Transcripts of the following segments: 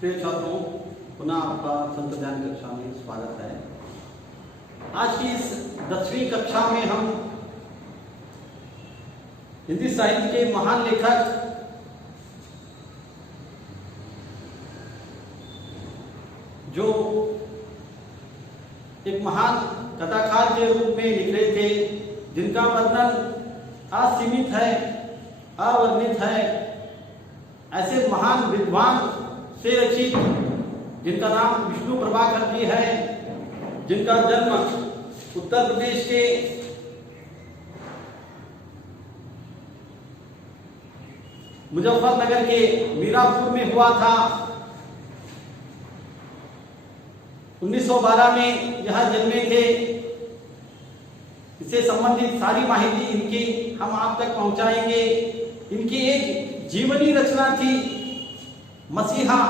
प्रिय छात्रों, पुनः आपका संविधान कक्षा में स्वागत है। आज की इस 10वीं कक्षा में हम हिंदी साहित्य के महान लेखक जो एक महान कथाकार के रूप में निकले थे, जिनका वर्णन असीमित है, अवर्णित है, ऐसे महान विद्वान से रचित, जिनका नाम विष्णु प्रभाकर जी है, जिनका जन्म उत्तर प्रदेश के मुजफ्फरनगर के मीरापुर में हुआ था। 1912 में यह जन्मे थे। इससे संबंधित सारी माहिती इनकी हम आप तक पहुंचाएंगे। इनकी एक जीवनी रचना थी मसीहा,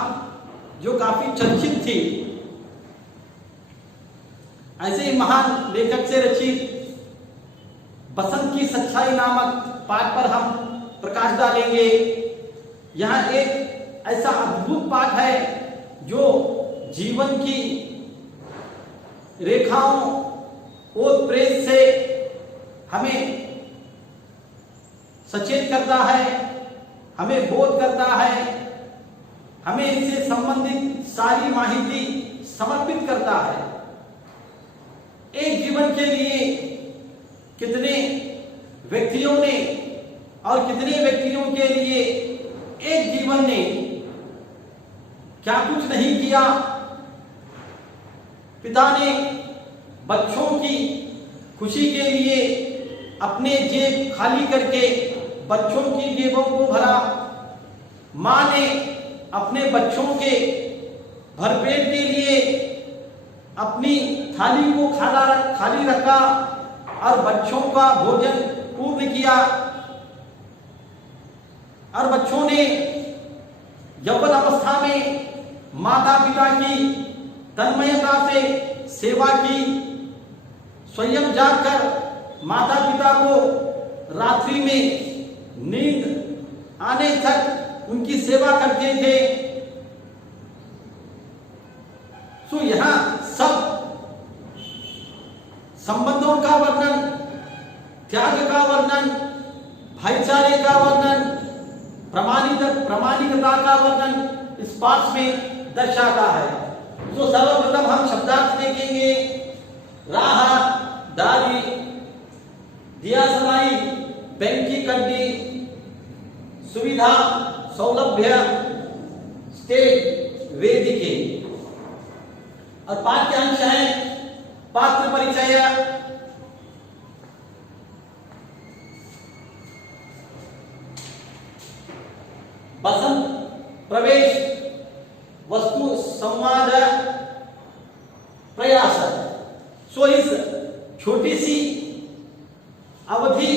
जो काफी चर्चित थी। ऐसे ही महान लेखक से रचित बसंत की सच्चाई नामक पाठ पर हम प्रकाश डालेंगे। यह एक ऐसा अद्भुत पाठ है जो जीवन की रेखाओं और प्रेस से हमें सचेत करता है, हमें बोध करता है, हमें इससे संबंधित सारी माहिती समर्पित करता है। एक जीवन के लिए कितने व्यक्तियों ने और कितने व्यक्तियों के लिए एक जीवन ने क्या कुछ नहीं किया। पिता ने बच्चों की खुशी के लिए अपने जेब खाली करके बच्चों की जेबों को भरा। मां ने अपने बच्चों के भरपेट के लिए अपनी थाली को खाली रखा और बच्चों का भोजन पूर्ण किया। और बच्चों ने यौवन अवस्था में माता पिता की तन्मयता से सेवा की। स्वयं जागकर माता पिता को रात्रि में नींद आने तक उनकी सेवा करते थे। सो यहां सब संबंधों का वर्णन, त्याग का वर्णन, भाईचारे का वर्णन, प्रामाणिकता का वर्णन इस पाठ में दर्शाता है। तो सर्वप्रथम हम शब्दार्थ देखेंगे। राह, दारी, दिया सलाई, बैंकी कड्डी, सुविधा, सौलभ्य, स्टेट, वेदिके। और पाठ्य अंश है पात्र परिचय, बसंत प्रवेश, वस्तु संवाद, प्रयास। सो इस छोटी सी अवधि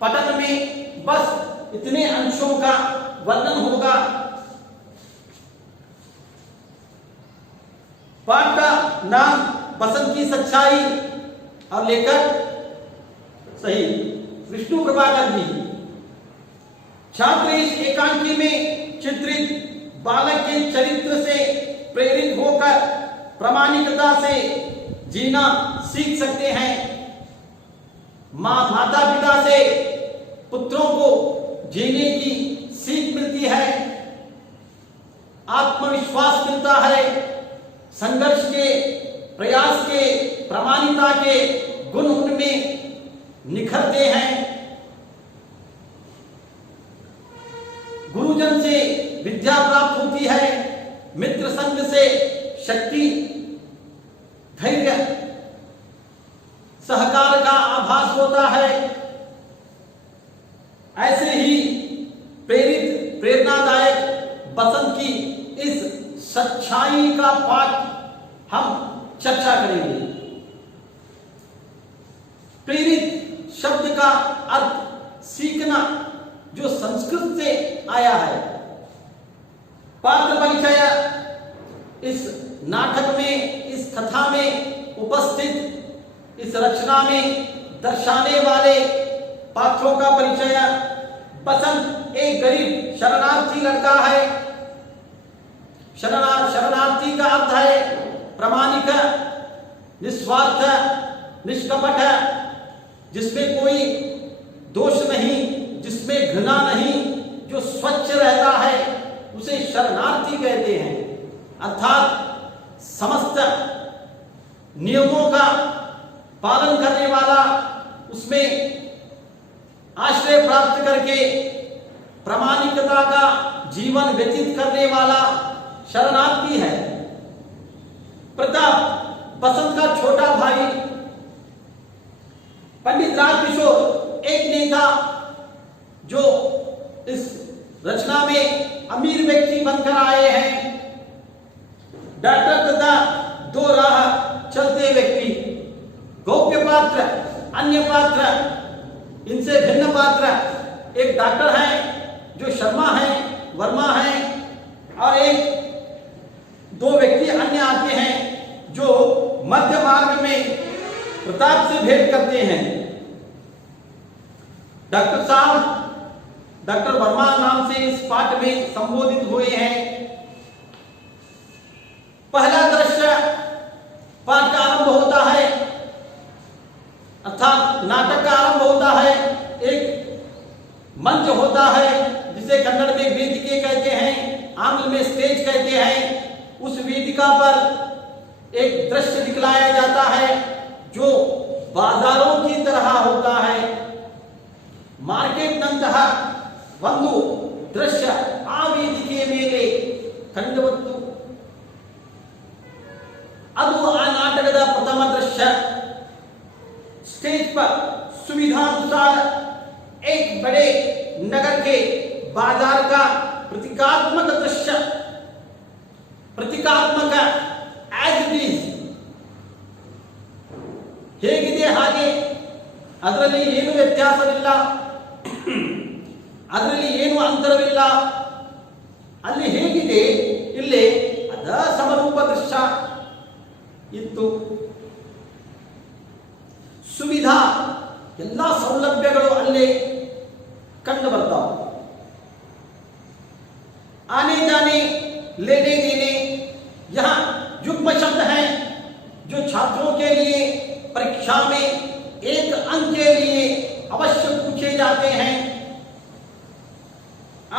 पठन में बस इतने अंशों का वर्णन होगा। पाठ का नाम बसंत की सच्चाई और लेखक सही विष्णु प्रभाकर जी। छात्र इस एकांकी में चित्रित बालक के चरित्र से प्रेरित होकर प्रामाणिकता से जीना सीख सकते हैं। माता पिता से पुत्रों को जीने की सीख मिलती है, आत्मविश्वास मिलता है, संघर्ष के, प्रयास के, प्रामाणिकता के गुण उनमें निखरते हैं। गुरुजन से विद्या प्राप्त होती है, मित्र संग से शक्ति, धैर्य, सहकार का आभास होता है। ऐसे ही प्रेरणादायक बसंत की इस सच्चाई का पाठ हम चर्चा करेंगे। प्रेरित शब्द का अर्थ सीखना, जो संस्कृत से आया है। पात्र परिचय इस नाटक में, इस कथा में उपस्थित इस रचना में दर्शाने वाले पात्रों का परिचय। बसंत एक गरीब शरणार्थी लड़का है शरणार्थी का अर्थ है प्रामाणिक, निस्वार्थ, निष्कपट, जिसमें कोई दोष नहीं, जिसमें घृणा नहीं, जो स्वच्छ रहता है उसे शरणार्थी कहते हैं। अर्थात समस्त नियमों का पालन करने वाला, उसमें आश्रय प्राप्त करके प्रामाणिकता का जीवन व्यतीत करने वाला शरणार्थी है। प्रताप बसंत का छोटा भाई पंडित राजकिशोर एक नेता जो इस रचना में अमीर व्यक्ति बनकर आए हैं, डॉक्टर तथा दो राह चलते व्यक्ति, गौप्य पात्र, अन्य पात्र, इनसे भिन्न पात्र। एक डॉक्टर हैं जो शर्मा हैं, वर्मा हैं, और एक दो व्यक्ति अन्य आते हैं जो मध्य मार्ग में प्रताप से भेंट करते हैं। डॉक्टर साहब डॉक्टर वर्मा नाम से इस पाठ में संबोधित हुए हैं। पहला दृश्य पाठ का आरंभ होता है, अर्थात नाटक का आरंभ होता है। एक मंच होता है जिसे कन्नड़ में वेदिके कहते हैं, आंग्ल में स्टेज कहते हैं। उस वेदिका पर एक दृश्य दिखलाया जाता है जो बाजारों की तरह होता है। मार्केट नंತಹ ಒಂದು दृश्य ಆ ವೇದಿಕೆಯ ಮೇಲೆ ಕಂಡುಬಂತು। ಅದು ಆ ನಾಟಕದ ಪ್ರಥಮ दृश्य। स्टेज पर सुविधानुसार एक बड़े नगर के बाजार का प्रतीकात्मक दृश्य, प्रतीकात्मक एज इट इज ಹೇಗಿದೆ ಹಾಗೆ, ಅದರಲ್ಲಿ ಏನು ವ್ಯತ್ಯಾಸವಿಲ್ಲ, ಅದರಲ್ಲಿ ಏನು ಅಂತರವಿಲ್ಲ, ಅಲ್ಲಿ ಹೇಗಿದೆ ಇಲ್ಲಿ ಅದ ಸಮರೂಪ ದೃಶ್ಯ ಇತ್ತು। सुविधा ಎಲ್ಲ ಸೌಲಭ್ಯಗಳು ಅಲ್ಲಿ ಕಂಡು ಬರ್ತಾವೆ। आने जाने, लेने देने, यहाँ युग्म शब्द हैं जो छात्रों के लिए परीक्षा में एक अंक के लिए अवश्य पूछे जाते हैं।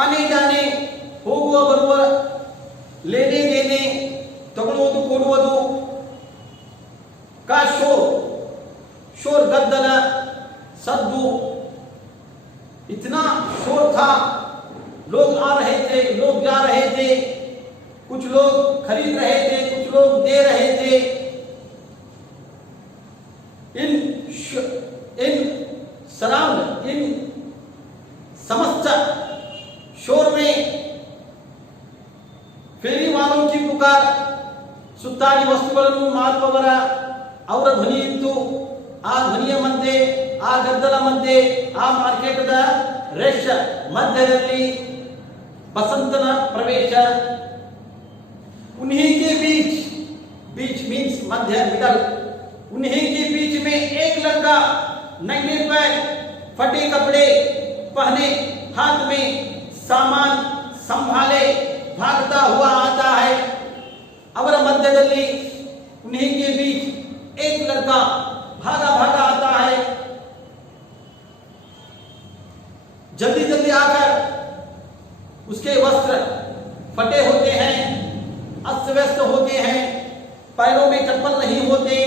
आने जाने, ಹೋಗುವ ಬರುವ, लेने देने, ತಗೊಳ್ಳೋದು ಕೊಡುವುದು, का शोर, शोर गद्दल, सद्दू, इतना शोर था, लोग आ रहे थे, लोग जा रहे थे, कुछ लोग खरीद रहे थे, कुछ लोग दे रहे थे। इन सराउंड, इन समस्त शोर में फेरी वालों की पुकार, ಸುತ್ತಾಡಿ ವಸ್ತುಗಳನ್ನು ಮಾರುವವರ ಅವರ ಧ್ವನಿ ಇತ್ತು। ಆ ಧ್ವನಿಯ ಮಧ್ಯೆ, ಆ ಗದ್ದಲ ಮಧ್ಯೆ, ಆ ಮಾರ್ಕೆಟದ ರಶ್ ಮಧ್ಯದಲ್ಲಿ बसंतना प्रवेश। उन्हीं के बीच, बीच मीन्स मध्य, मिडल, उन्हीं के बीच में एक लड़का नंगे पैर, फटे कपड़े पहने, हाथ में सामान संभाले भागता हुआ आता है। ಅವರ ಮಧ್ಯದಲ್ಲಿ, उन्हीं के बीच एक लड़का भागा भागा आता है। जल्दी जल्दी आकर उसके वस्त्र फटे होते हैं, अस्त व्यस्त होते हैं, पैरों में चप्पल नहीं होते,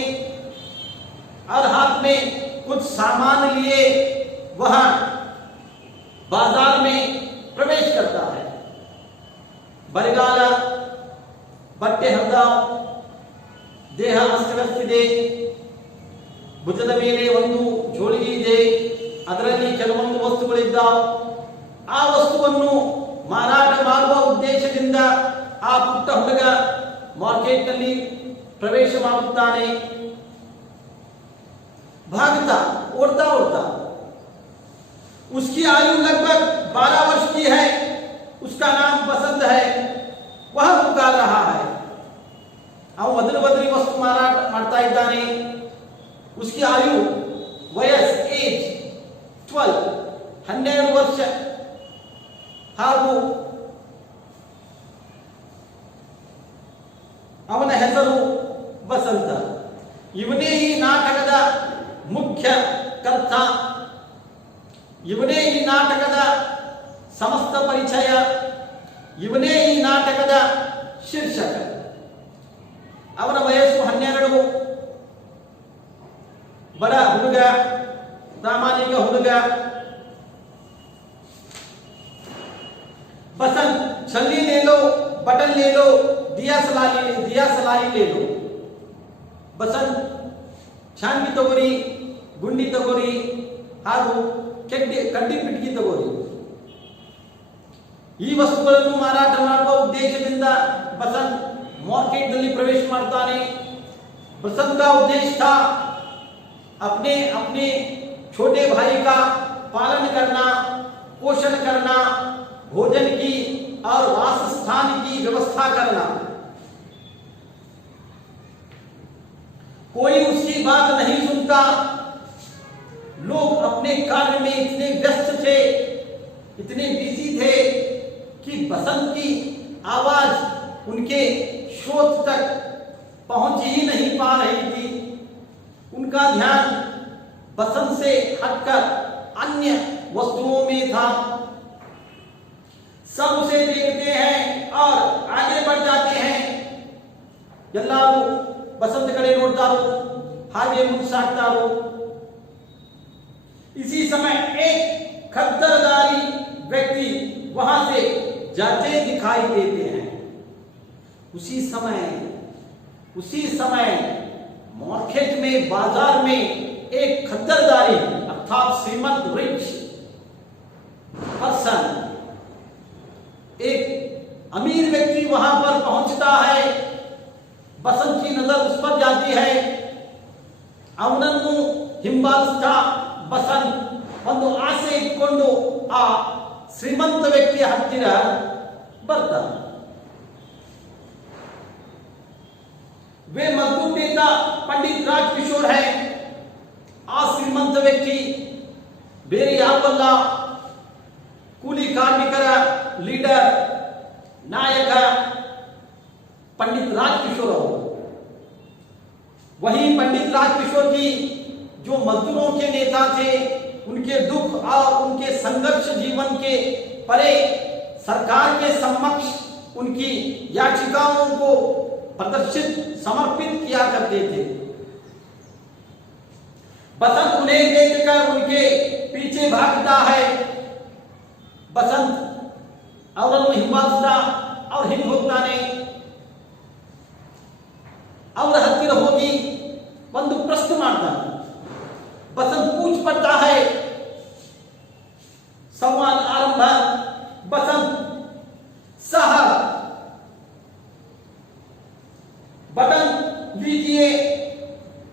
और हाथ में कुछ सामान लिए वह बाजार में प्रवेश करता है। बरगाल, ಬಟ್ಟೆ ಹರಿದ, ದೇಹ ಅಸ್ತವ್ಯಸ್ತಿದೆ, ಭುಜದ ಮೇಲೆ ಒಂದು ಜೋಳಿಗೆ ಇದೆ, ಅದರಲ್ಲಿ ಕೆಲವೊಂದು ವಸ್ತುಗಳಿದ್ದಾವೆ। ಆ ವಸ್ತುವನ್ನು ಮಾರಾಟ ಮಾಡುವ ಉದ್ದೇಶದಿಂದ ಆ ಪುಟ್ಟ ಹುಡುಗ ಮಾರ್ಕೆಟ್ನಲ್ಲಿ ಪ್ರವೇಶ ಮಾಡುತ್ತಾನೆ। भागता, उड़ता उड़ता, उसकी आयु लगभग 12 वर्ष की है, उसका नाम बसंत है। वह पुकार रहा है, ಅವನು ಬದಲು ಬದಲಿ ವಸ್ತು ಮಾರಾಟ ಮಾಡ್ತಾ ಇದ್ದಾನೆ। उसकी आयु, वयस, एज 12 ವರ್ಷ, ಹಾಗೂ ಅವನ ಹೆಸರು ವಸಂತ. ಇವನೇ ಈ ನಾಟಕದ ಮುಖ್ಯ ಕರ್ತ, ಇವನೇ ಈ ನಾಟಕದ ಸಮಸ್ತ ಪರಿಚಯ, ಇವನೇ ಈ ನಾಟಕದ ಶೀರ್ಷಕ. ಅವನ ವಯಸ್ಸು 12. ಬಡ ಹುಡುಗ, ಪ್ರಾಮಾಣಿಕ ಹುಡುಗ. बसंत छल्ली ले लो, बटन ले लो, दिया सलाई ले लो. बसंत छानगी तगोरी, गुंडी तगोरी ಹಾಗೂ ಕಡ್ಡಿ ಪಿಟ್ಗಿ ತಗೋರಿ. ಈ ವಸ್ತುಗಳನ್ನು ಮಾರಾಟ ಮಾಡುವ ಉದ್ದೇಶದಿಂದ ಬಸಂತ್ ಮಾರ್ಕೆಟ್ ನಲ್ಲಿ ಪ್ರವೇಶ ಮಾಡ್ತಾನೆ. बसंत का उद्देश्य था अपने अपने छोटे भाई का पालन करना, पोषण करना, भोजन की और वास स्थान की व्यवस्था करना. कोई उसकी बात नहीं सुनता. लोग अपने कार्य में इतने व्यस्त थे, इतने बिजी थे कि बसंत की आवाज उनके श्रोत तक पहुंच ही नहीं पा रही थी. उनका ध्यान बसंत से हटकर अन्य वस्तुओं में था. सब उसे देखते हैं और आगे बढ़ जाते हैं. ಎಲ್ಲರೂ बसंत ಕಡೆ ನೋಡ್ತಾರೋ, ಹಾಗೆ ಮುನ್ಸಾಗ್ತಾರೋ. इसी समय एक खद्दरदारी व्यक्ति वहां से जाते दिखाई देते हैं. उसी समय मार्केट में, बाजार में एक खद्दरदारी अर्थात श्रीमंत रिच पर्सन, एक अमीर व्यक्ति वहां पर पहुंचता है. बसंत की नजर उस पर जाती है. ಅವನನ್ನು ಹಿಂಬಾಲಿಸ್ತಾ ಬಸಂತ್ ಒಂದು ಆಸೆ ಇಟ್ಕೊಂಡು ಆ ಶ್ರೀಮಂತ ವ್ಯಕ್ತಿಯ ಹತ್ತಿರ ಬರ್ತಾನೆ. वे मजदूर नेता पंडित राजकिशोर है. ಆ ಶ್ರೀಮಂತ ವ್ಯಕ್ತಿ ಬೇರೆ ಯಾವಲ್ಲ, ಕೂಲಿ ಕಾರ್ಮಿಕರ ಲೀಡರ್, नायक पंडित राजकिशोर. वही पंडित राजकिशोर की जो मजदूरों के नेता थे, उनके दुख और उनके संघर्ष जीवन के परे सरकार के समक्ष उनकी याचिकाओं को प्रदर्शित, समर्पित किया करते थे. बसंत उन्हें देखकर उनके पीछे भागता है. बसंत ಅವರನ್ನು ಹಿಂಬಾಲಿಸ್ತಾ ಅವ್ರ ಹಿಂದೆ ಹೋಗ್ತಾನೆ. ಅವರ ಹತ್ತಿರ ಹೋಗಿ ಒಂದು ಪ್ರಶ್ನೆ ಮಾಡ್ತಾನೆ. बसंत पूछ पड़ता है. सवाल आरंभ. बसंत साहब बटन लीजिए,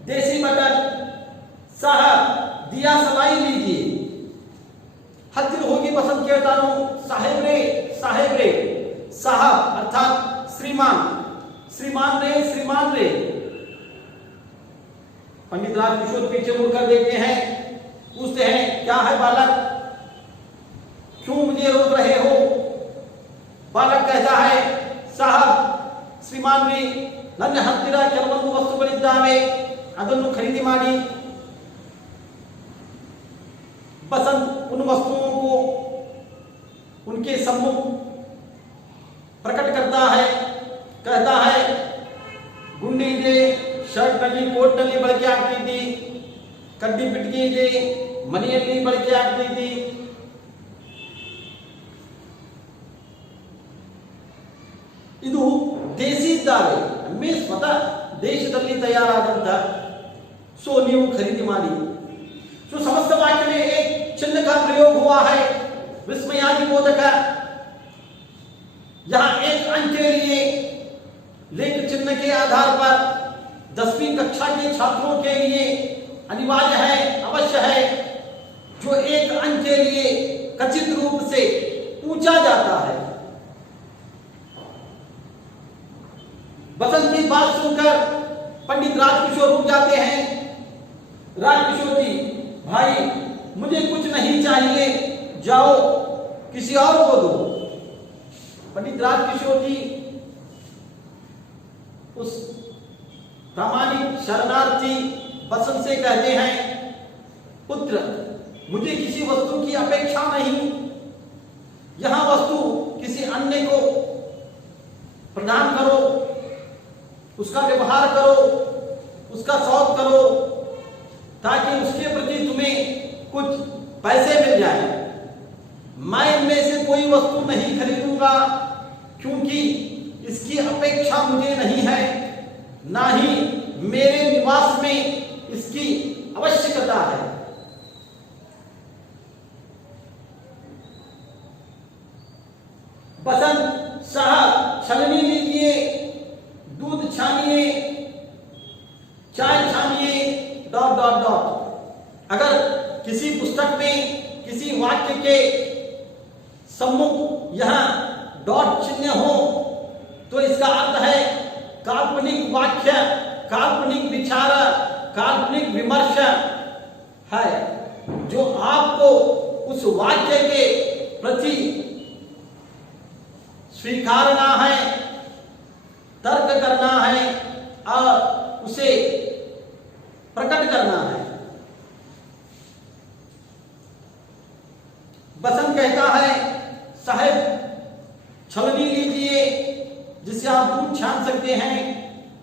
देसी बटन. साहब दिया सलाई लीजिए. हತ್ತಿರ ಹೋಗಿ बसंत ಕೇಳ್ತಾನು, साहेब रे साहब अर्थात श्रीमान रे. पंडित राजकिशोर पीछे मुड़कर देखते हैं, पूछते हैं, क्या है बालक, क्यों मुझे रोक रहे हो? बालक कहता है, साहब श्रीमान रे, ನನ್ನ ಹತ್ತಿರ ಕೆಲವೊಂದು ವಸ್ತುಗಳಿದ್ದಾವೆ, ಅದನ್ನು ಖರೀದಿ ಮಾಡಿ. बसंत उन वस्तुओं को उनके सम्मुख प्रकट करता है. कहता है, ಗುಂಡಿ ಇದೆ, ಶರ್ಟ್ ನಲ್ಲಿ, ಕೋಟ್ ನಲ್ಲಿ ಬಳಕೆ ಆಗ್ತಿದ್ದಿ, ಕಡ್ಡಿ ಪಿಟ್ಗಿ ಇದೆ, ಮನೆಯಲ್ಲಿ ಬಳಕೆ ಆಗ್ತಿದ್ದಿ. ಇದು ದೇಸಿ ದಾವೆ, ನಮ್ಮೇ ಸ್ವತಃ ದೇಶದಲ್ಲಿ ತಯಾರಾದಂತ. सो ನೀವು ಖರೀದಿ ಮಾಡಿ. जो समस्त वाक्य में एक चिन्ह का प्रयोग हुआ है, विस्मयादिबोधक. यहां एक अंक के लिए लिंग चिन्ह के आधार पर 10वीं कक्षा के छात्रों के लिए अनिवार्य है, अवश्य है, जो एक अंक के लिए कथित रूप से पूछा जाता है. बसंत की बात सुनकर पंडित राजकिशोर रुक जाते हैं. राजकिशोर जी, भाई मुझे कुछ नहीं चाहिए, जाओ किसी और को दो. पंडित राजकिशोर जी उस प्रामाणिक शरणार्थी बसंत से कहते हैं, पुत्र मुझे किसी वस्तु की अपेक्षा नहीं, यहां वस्तु किसी अन्य को प्रदान करो, उसका व्यवहार करो, उसका शौक करो, ताकि उसके प्रति तुम्हें कुछ पैसे मिल जाए। मैं इनमें से कोई वस्तु नहीं खरीदूंगा, क्योंकि इसकी अपेक्षा मुझे नहीं है, ना ही मेरे निवास में इसकी आवश्यकता है। बसंत साहब छलनी लीजिए, दूध छानिए, चाय छानिए, डॉट डॉट डॉट। अगर किसी पुस्तक में किसी वाक्य के सम्मुख यहां डॉट चिन्ह हो तो इसका अर्थ है काल्पनिक वाक्य, काल्पनिक विचार, काल्पनिक विमर्श है, जो आपको उस वाक्य के प्रति स्वीकारना है, तर्क करना है और उसे प्रकट करना है। बसंत कहता है, साहब छलनी लीजिए, जिससे आप दूध छान सकते हैं,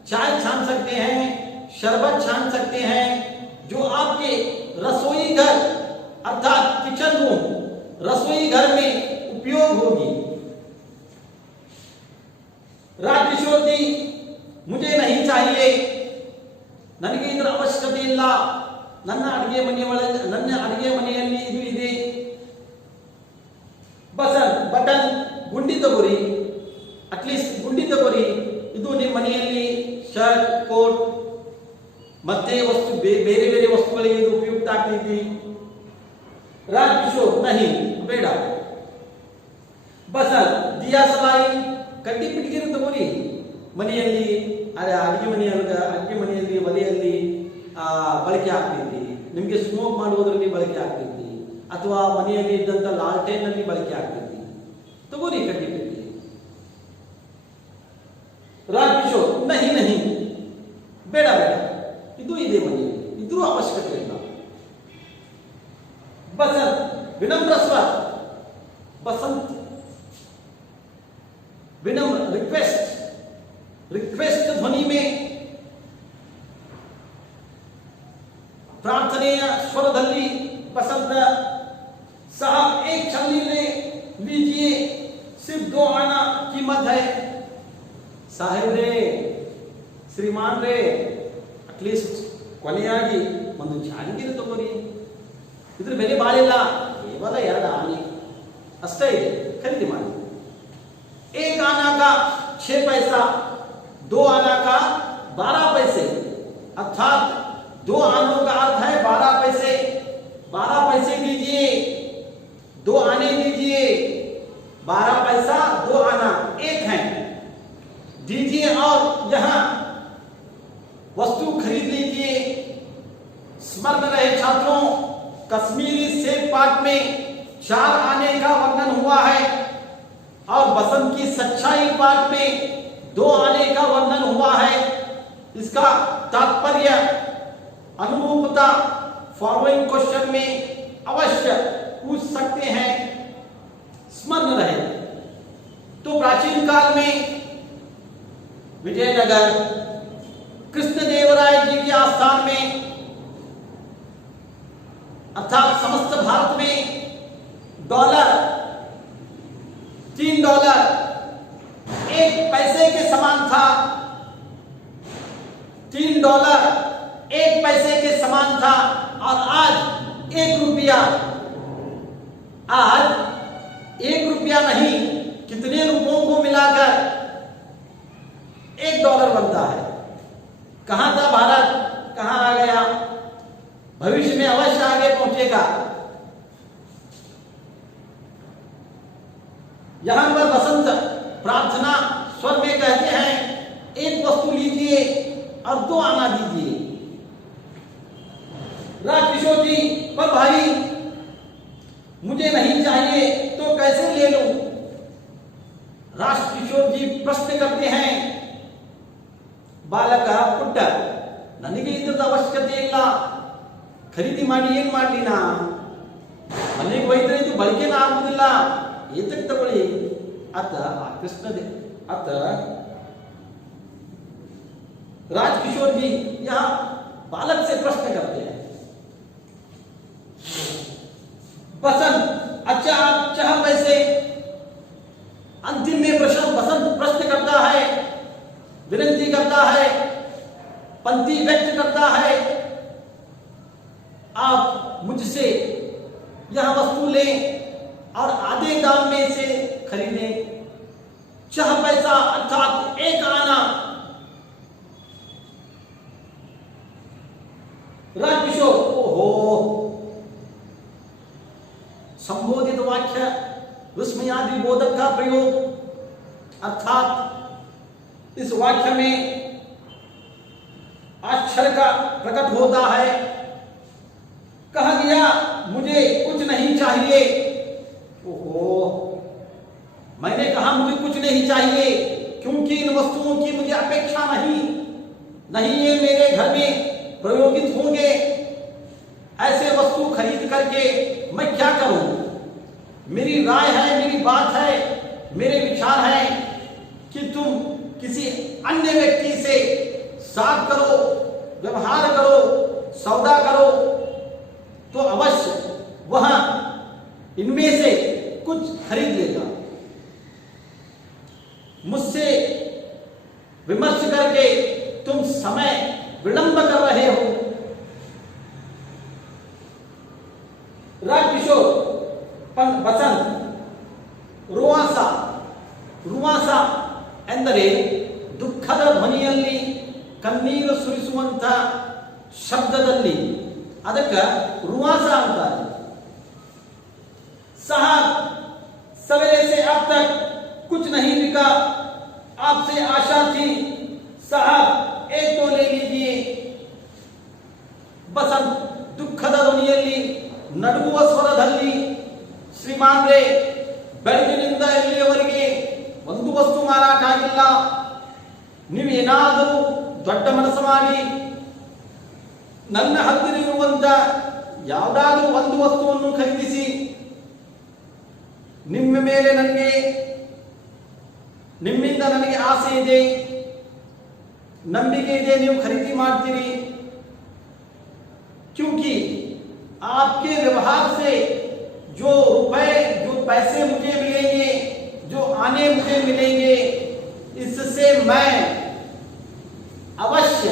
चाय छान सकते हैं, शरबत छान सकते हैं, जो आपके रसोई घर अर्थात किचन रूम, रसोई घर में उपयोग होगी। राजकिशोर जी, मुझे नहीं चाहिए, ನನಗೆ ಇದರ ಅವಶ್ಯಕತೆ ಇಲ್ಲ, ನನ್ನ ಅಡಿಗೆ ಮನೆಯಲ್ಲಿ ಇದು ಇದೆ। ಬಟನ್ ಗುಂಡಿ ತಗೋರಿ, ಅಟ್ಲೀಸ್ಟ್ ಗುಂಡಿ ತಗೋರಿ, ಇದು ನಿಮ್ಮ ಮನೆಯಲ್ಲಿ ಶರ್ಟ್, ಕೋಟ್ ಮತ್ತೆ ವಸ್ತು ಬೇರೆ ಬೇರೆ ವಸ್ತುಗಳಿಗೆ ಇದು ಉಪಯುಕ್ತ ಆಗ್ತೈತಿ। ರಾಜಕಿಶೋರ್ नहीं, ಬೇಡ। ದಿಯಾ ಸಲಾಯಿ, ಕಡ್ಡಿ ಪಿಟಿಗೆರು ತಗೋರಿ, ಮನೆಯಲ್ಲಿ ಅಡಿಗೆ ಮನೆಯಲ್ಲಿ ಒಲೆಯಲ್ಲಿ ಬಳಕೆ ಆಗ್ತೈತಿ, ನಿಮಗೆ ಸ್ಮೋಕ್ ಮಾಡುವುದರಲ್ಲಿ ಬಳಕೆ ಆಗ್ತೈತಿ, ಅಥವಾ ಮನೆಯಲ್ಲಿ ಇದ್ದಂತ ಲಾಲ್ಟೇನ್ ನಲ್ಲಿ ಬಳಕೆ ಆಗ್ತೈತಿ, ತಗೋರಿ ಕಡ್ಡಿ ಪಿಟಿಗೆ। ರಾಜಕಿಶೋರ್ नहीं, ಬೇಡ, ಇದು ಇದೆ ಮನೆಯಲ್ಲಿ, ಇದ್ರೂ ಅವಶ್ಯಕತೆ ಇಲ್ಲ। बसंत विनम्र स्वर, बसंत विनम्र रिक्वेस्ट ध्वनि में प्रार्थनेय स्वरದಲ್ಲಿ बसंत साहब एक छलनी ले लीजिए, सिर्फ 2 आना कीमत है। साहेब रे, श्रीमान रे, ಅಟ್ಲೀಸ್ಟ್ ಕೊನೆಯಾಗಿ ಒಂದು ಛಾನಿಗೆ ತಗೋರಿ, ಇದ್ರ ಬೆಲೆ ಬಾಳ ಇಲ್ಲ, ಕೇವಲ 2 ಆನೆ ಅಷ್ಟೇ ಇದೆ, ಖರೀದಿ ಮಾಡಿ। 1 आना का 6 पैसा, 2 आना का 12 पैसे, अर्थात 2 आनों का अर्थ है 12 पैसे। 12 पैसे दीजिए, 2 आने दीजिए, 12 पैसा 2 आना एक है, दीजिए और यहां वस्तु खरीद लीजिए। स्मरण रहे छात्रों, कश्मीरी सेब पाठ में 4 आने का वर्णन हुआ है और बसंत की सच्चाई पाठ में 2 आने का वर्णन हुआ है। इसका तात्पर्य अनुरूपता फॉलोइंग क्वेश्चन में अवश्य पूछ सकते हैं, स्मरण रहे। तो प्राचीन काल में विजयनगर कृष्णदेवराय जी के आस्थान में अर्थात समस्त भारत में डॉलर, $3 1 पैसे के समान था। $3 1 पैसे के समान था और आज 1 रुपया, आज 1 रुपया नहीं, कितने रुपयों को मिलाकर $1 बनता है। कहां था भारत, कहां आ गया, भविष्य में अवश्य आगे पहुंचेगा। यहां पर बसंत प्रार्थना स्वर में कहते हैं, 1 वस्तु लीजिए और 2 आना दीजिए। राजकिशोर जी, पर भाई मुझे नहीं चाहिए तो कैसे ले लूं? राजकिशोर जी प्रश्न करते हैं, ಬಾಲಕ ಪುಟ್ಟ, ನನಗೆ ಇದ್ರದ ಅವಶ್ಯಕತೆ ಇಲ್ಲ, ಖರೀದಿ ಮಾಡಿ ಏನ್ ಮಾಡ್ಲಿ ನಾ, ಮನೆಗೆ ಒಯ್ದ್ರೆ ಇದು ಬಳಕೆನ ಆಗುದಿಲ್ಲ, ಏತಕ್ ತಗೊಳ್ಳಿ ಅತ ಆ ಕೃಷ್ಣದೇ अत राजकिशोर जी यहां बालक से प्रश्न करते हैं, बसंत अच्छा आप चाह पैसे। अंतिम में बसंत प्रश्न करता है, विनती करता है, पंक्ति व्यक्त करता है, आप मुझसे यह वस्तु लें और आधे दाम में से खरीदें। चाह पैसा अर्थात एक आना। राजकिशोर ओहो, संबोधित वाक्य विस्मयादि बोधक का प्रयोग, अर्थात इस वाक्य में आश्चर्य का प्रकट होता है। कहा गया मुझे कुछ नहीं चाहिए। ओहो, मैंने कहा मुझे कुछ नहीं चाहिए क्योंकि इन वस्तुओं की मुझे अपेक्षा नहीं ये मेरे घर में प्रयोगित होंगे। ऐसे वस्तु खरीद करके मैं क्या करूं? मेरी राय है, मेरी बात है, मेरे विचार है कि तुम किसी अन्य व्यक्ति से साथ करो, व्यवहार करो, सौदा करो तो अवश्य वहां इनमें से कुछ खरीद लेगा। मुझसे विमर्श करके तुम समय विलंब कर रहे हो। राजकिशोर बसंत ರುವಾಸ ಎಂದರೆ ದುಃಖದ ಧ್ವನಿಯಲ್ಲಿ ಕಣ್ಣೀರು ಸುರಿಸುವಂತ ಶಬ್ದದಲ್ಲಿ ಅದಕ್ಕೆ ರುವಾಸ ಅಂತಾರೆ। साहब सवेरे से अब तक कुछ नहीं बिका, आपसे आशा थी, साहब एक तो ले लीजिए। बसंत ದುಃಖದ ಧ್ವನಿಯಲ್ಲಿ ನಡುಗುವ ಸ್ವರದಲ್ಲಿ, ಶ್ರೀಮಾನ್ರೇ ಬೆಳಗಿನಿಂದ ಇಲ್ಲಿಯವರೆಗೆ ಒಂದು ವಸ್ತು ಮಾರಾಟ ಆಗಿಲ್ಲ, ನೀವೇನಾದರೂ ದೊಡ್ಡ ಮನಸ್ಸು ಮಾಡಿ ನನ್ನ ಹತ್ತಿರ ಇರುವಂತ ಯಾವುದಾದರೂ ಒಂದು ವಸ್ತುವನ್ನು ಖರೀದಿಸಿ, ನಿಮ್ಮಿಂದ ನನಗೆ ಆಸೆ ಇದೆ, ನಂಬಿಕೆ ಇದೆ, ನೀವು ಖರೀದಿ ಮಾಡ್ತೀರಿ। क्योंकि आपके व्यवहार से जो रुपए जो पैसे मुझे मिलेंगे, जो आने मुझे मिलेंगे, इससे मैं अवश्य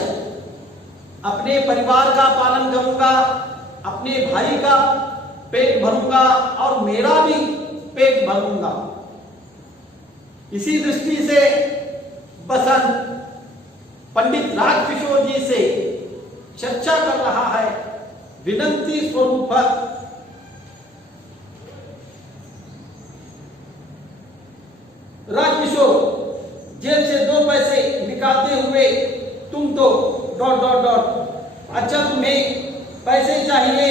अपने परिवार का पालन करूंगा, अपने भाई का पेट भरूंगा और मेरा भी पेट भरूंगा। इसी दृष्टि से बसंत पंडित राजकिशोर जी से चर्चा कर रहा है, विनंती स्वरूप। राजकिशोर जेब से 2 पैसे निकालते हुए, तुम तो ... अच्छा तुम्हें पैसे चाहिए,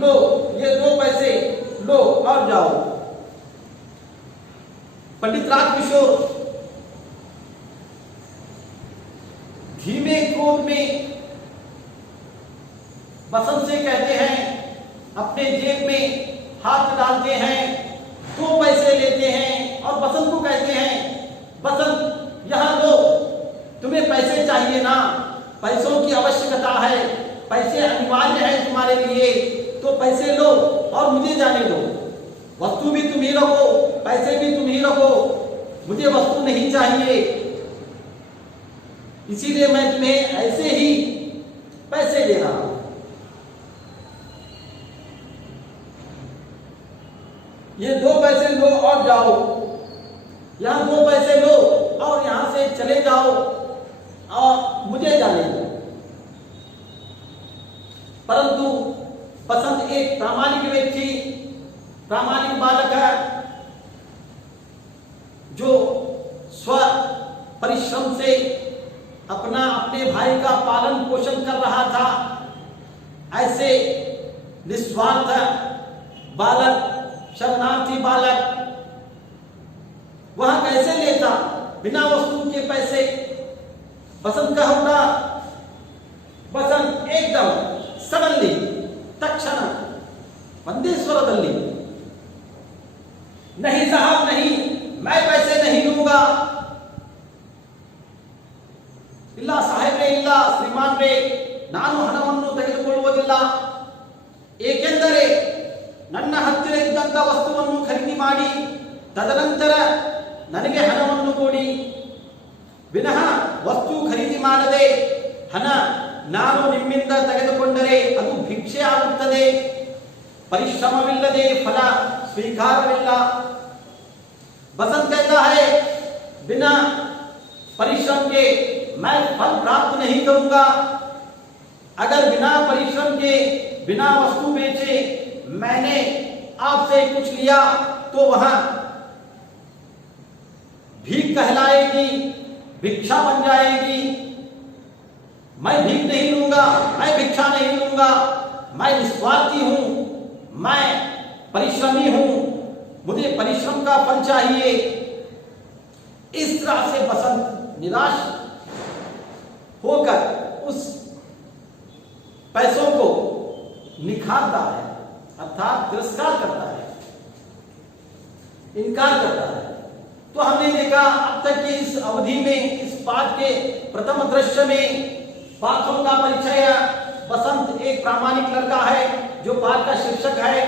लो ये 2 पैसे लो और जाओ। पंडित राजकिशोर धीमे क्रोध में बसंत से कहते हैं, अपने जेब में हाथ डालते हैं, 2 पैसे लेते हैं और बसंत को कहते हैं, बसंत यहां लो, तुम्हें पैसे चाहिए ना, पैसों की आवश्यकता है, पैसे अनिवार्य है तुम्हारे लिए, तो पैसे लो और मुझे जाने दो। वस्तु भी तुम ही रखो, पैसे भी तुम ही रखो, मुझे वस्तु नहीं चाहिए, इसीलिए मैं तुम्हें ऐसे ही पैसे दे रहा हूं। ये 2 पैसे लो और जाओ, यहां 2 पैसे लो और यहां से चले जाओ और मुझे जाने दो। परंतु बसंत एक प्रामाणिक व्यक्ति, प्रामाणिक बालक है, जो स्व परिश्रम से अपने भाई का पालन पोषण कर रहा था। ऐसे निस्वार्थ बालक, शरणार्थी बालक वह कैसे लेता बिना वस्तु के पैसे? बसंत का होना, बसंत एकदम सडनली तक्षण ಒಂದೇ ಸ್ವರದಲ್ಲಿ, नहीं साहब नहीं, मैं पैसे नहीं लूंगा, ಇಲ್ಲ ಸಾಹೇಬ್ರೆ, ಇಲ್ಲ ಶ್ರೀಮಾನ್ರೆ, ನಾನು ಹಣವನ್ನು ತೆಗೆದುಕೊಳ್ಳುವುದಿಲ್ಲ, ಏಕೆಂದರೆ ನನ್ನ ಹತ್ತಿರ ಇದ್ದಂತ ವಸ್ತುವನ್ನು ಖರೀದಿ ಮಾಡಿ ತದನಂತರ ನನಗೆ ಹಣವನ್ನು ಕೊಡಿ, ವಿನಃ ವಸ್ತು ಖರೀದಿ ಮಾಡದೆ ಹಣ ನಾನು ನಿಮ್ಮಿಂದ ತೆಗೆದುಕೊಂಡರೆ ಅದು ಭಿಕ್ಷೆ ಆಗುತ್ತದೆ, परिश्रमविಲ್ಲದೆ फल स्वीकारविಲ್ಲ। बसंत कहता है बिना परिश्रम के मैं फल प्राप्त नहीं करूंगा। अगर बिना परिश्रम के बिना वस्तु बेचे मैंने आपसे कुछ लिया तो वहां भीख कहलाएगी, भिक्षा बन जाएगी। मैं भीख नहीं लूंगा, मैं भिक्षा नहीं लूंगा, मैं निस्वार्थी हूं, मैं परिश्रमी हूं, मुझे परिश्रम का फल चाहिए। इस तरह से बसंत निराश होकर उस पैसों को निखारता है, अर्थात तिरस्कार करता है, इनकार करता है। तो हमने देखा अब तक की इस अवधि में, इस पाठ के प्रथम दृश्य में पाठों का परिचय, बसंत एक प्रामाणिक लड़का है जो पाठ का शीर्षक है,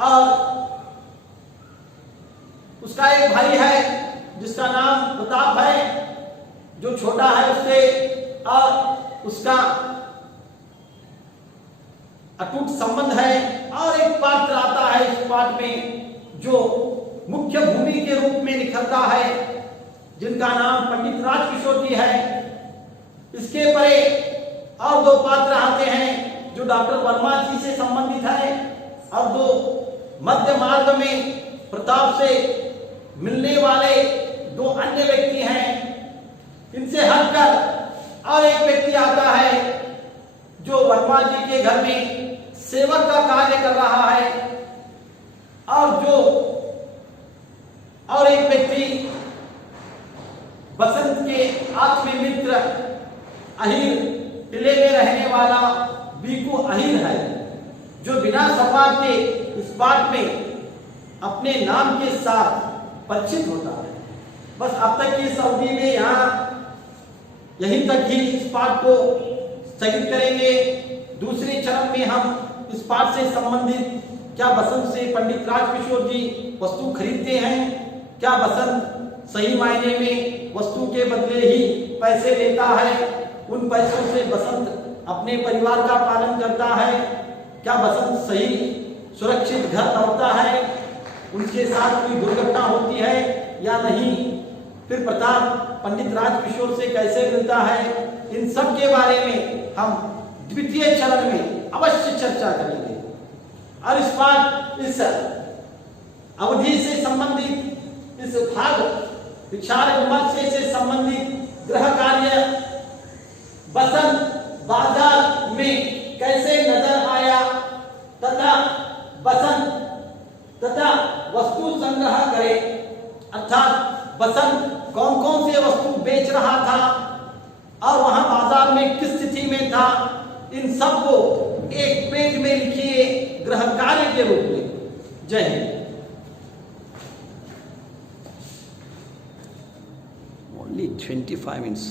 और उसका एक भाई है जिसका नाम प्रताप है, जो छोटा है उससे, और उसका अटूट संबंध है। और एक पात्र आता है इस पाठ में जो मुख्य भूमि के रूप में निखरता है, जिनका नाम पंडित राजकिशोर जी है। इसके परे और दो पात्र आते हैं जो डॉक्टर वर्मा जी से संबंधित है, और दो मध्य मार्ग में प्रताप से मिलने वाले दो अन्य व्यक्ति हैं। इनसे हटकर और एक व्यक्ति आता है जो वर्मा जी के घर में सेवक का कार्य कर रहा है, और एक व्यक्ति बसंत के आत्मीय मित्र अहिर टिले में रहने वाला बीकू अहिर है, जो बिना संवाद के इस पाठ में अपने नाम के साथ परिचित होता है। बस अब तक की इस अवधि में यहीं तक ही इस पाठ को स्थगित करेंगे। दूसरे चरण में हम इस पाठ से संबंधित क्या बसंत से पंडित राजकिशोर जी वस्तु खरीदते हैं, क्या बसंत सही मायने में वस्तु के बदले ही पैसे लेता है, उन पैसों से बसंत अपने परिवार का पालन करता है, क्या बसंत सही सुरक्षित घर लौटता है, उनके साथ कोई दुर्घटना होती है या नहीं, फिर प्रताप पंडित राजकिशोर से कैसे मिलता है, इन सब के बारे में हम द्वितीय चरण में अवश्य चर्चा करेंगे। और इस पाठ, इस अवधि से संबंधित, इस भाग विचार विमर्श से संबंधित गृह कार्य बसंत बाजार में कैसे नजर आया, तथा बसंत तथा वस्तु संग्रह करे, अर्थात बसंत कौन कौन से वस्तु बेच रहा था और वहां बाजार में किस स्थिति में था, इन सब को एक पेज में लिखिए गृह कार्य के रूप में। जय हिंद। Only 25 minutes.